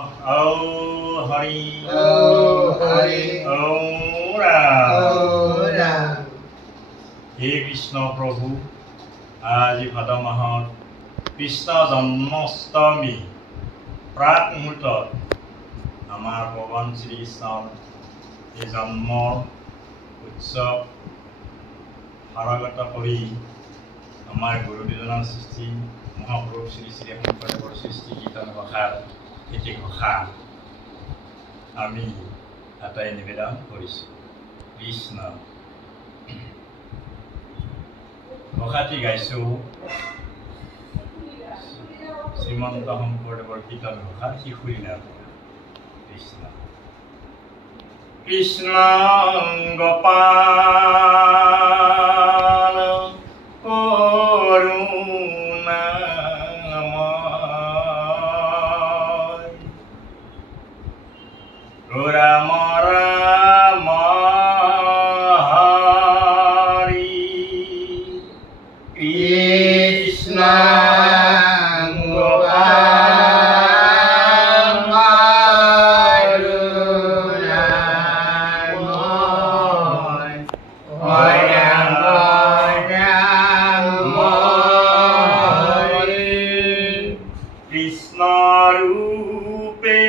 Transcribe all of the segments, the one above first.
ઓ હરિ ઓ રામ হে কৃষ্ণ প্ৰভু আজি ভাদ মাহত কৃষ্ণ জন্মাষ্টমী প্ৰাক মুহূৰ্তত আমাৰ ভগৱান শ্ৰীকৃষ্ণৰ এই জন্মৰ উৎসৱ সাৰাগত কৰি আমাৰ গুৰু দুজনৰ সৃষ্টি মহাপুৰুষ শ্ৰী শ্ৰী শংকৰদেৱৰ সৃষ্টি কীৰ্তন ঘোষাৰ এটি ঘোষা আমি এটাই নিবেদন কৰিছোঁ। কৃষ্ণ ঘোষাটি গাইছোঁ শ্ৰীমন্ত শংকৰদেৱৰ কীৰ্তন ঘোষাৰ শিশুৰী নাম কৃষ্ণ। কৃষ্ণ গোপাল রাম রাম হরি কৃষ্ণ গোপাল করুণাময় রাম রাম হরি কৃষ্ণ রূপে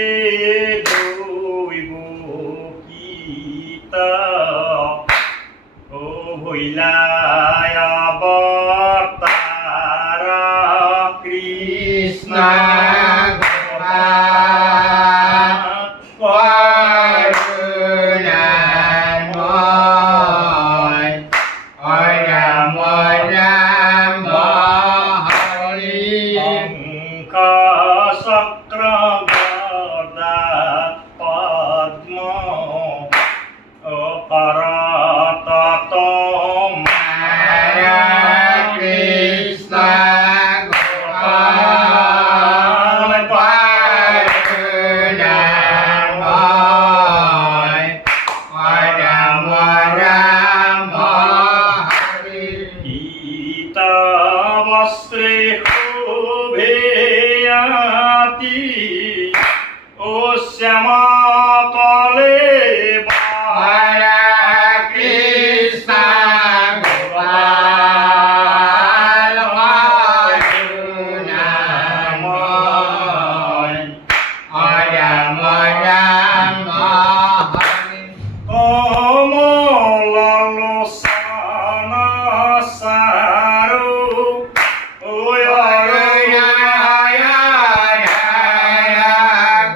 ও ভৈলায় অবতার কৃষ্ণ করুণাময় রাম রাম হরি শঙ্খ চক্র গদা পদ্ম অপরত কৃষ্ণ গোপাল করুণাময় রাম রাম হরি গীত বস্ত্রে শোভেয়াতি ও শ্যামা তলে কৃষ্ণ গোপাল করুণাময় রাম রাম হরি কমললোচনা সারু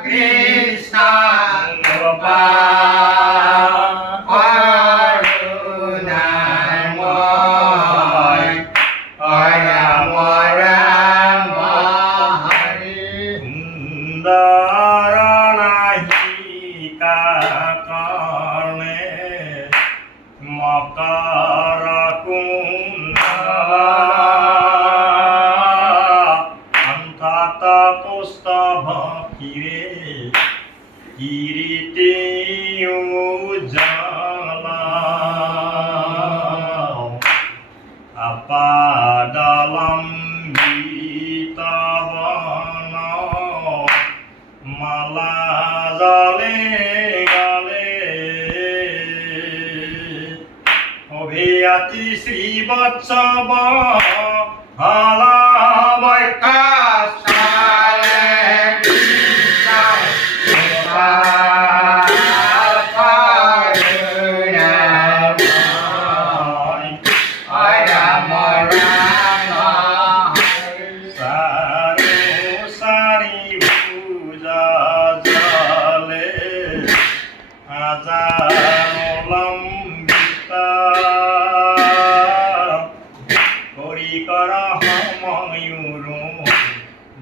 কৃষ্ণ গোপাল করুণাময় রাম রাম হরি সুন্দর নাহিকা কর্ণে মকর কুণ্ডলা অন্তত পুস্তভ কিরে কিরীটে উজ্জ্বলা আপাদলম্বিত বন মালা জলে গলে অভিয়াতি শ্রীবৎসব হলা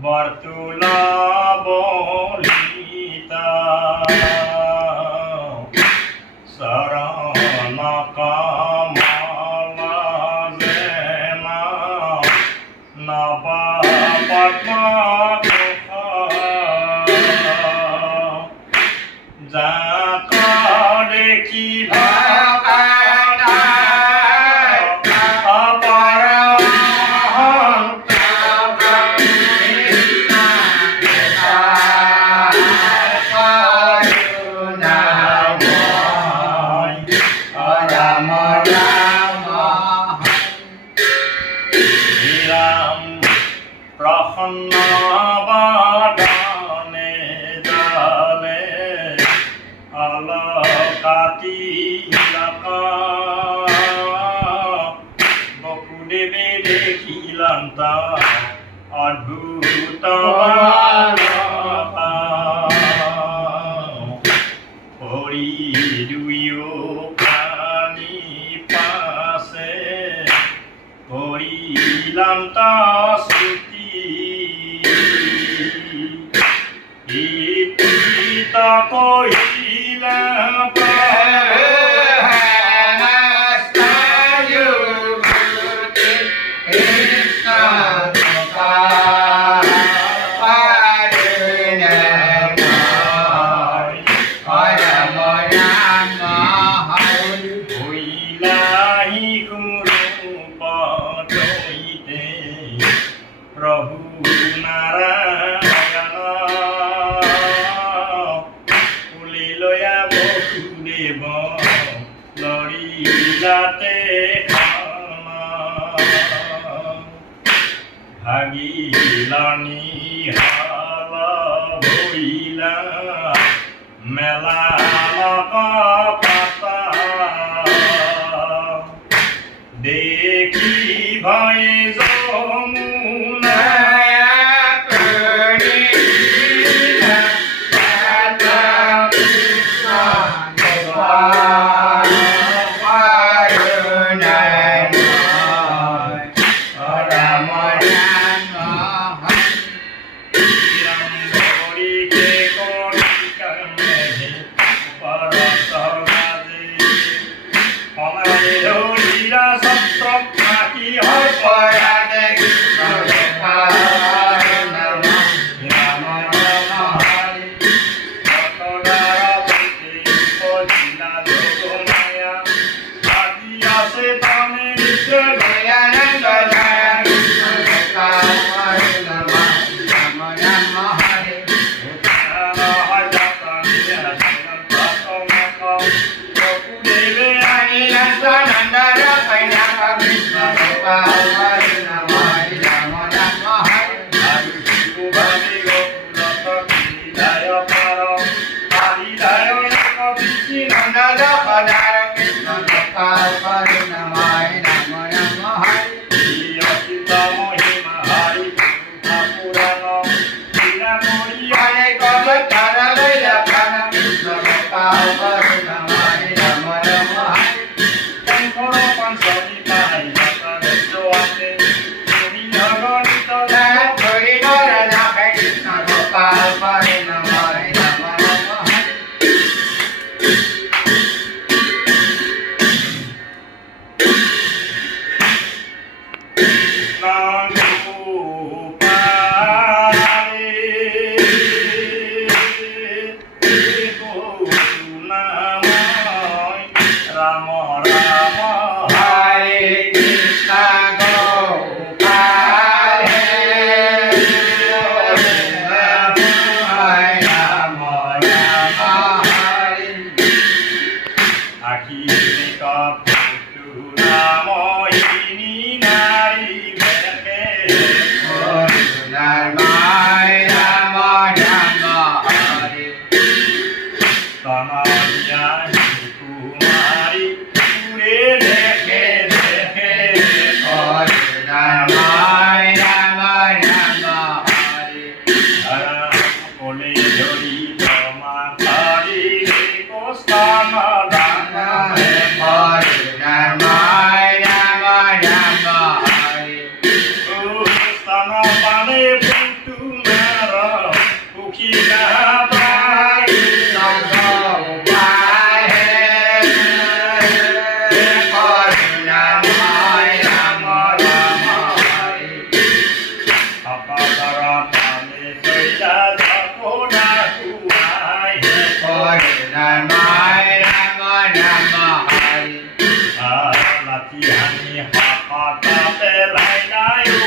বর্তুল বলিতা শরণ কমল যেন নব পদ্ম যাক দেখি কৃষ্ণ বাগানে জালে আলকাতি বকুদেবে দেখিলাম তা অদ্ভুত হরি দুয়ো প্রাণী পাশে হরিলাম তা স্মৃতি ইতিতা কহিলা প্রভু নারায়ণ কুলি লয়া বসুদেব লড়িলাতে ভাগিলানি হাল ভইলা মেলা পাতা দেখি ভয়ে Yamuna Latihan ni hakata pelai dayu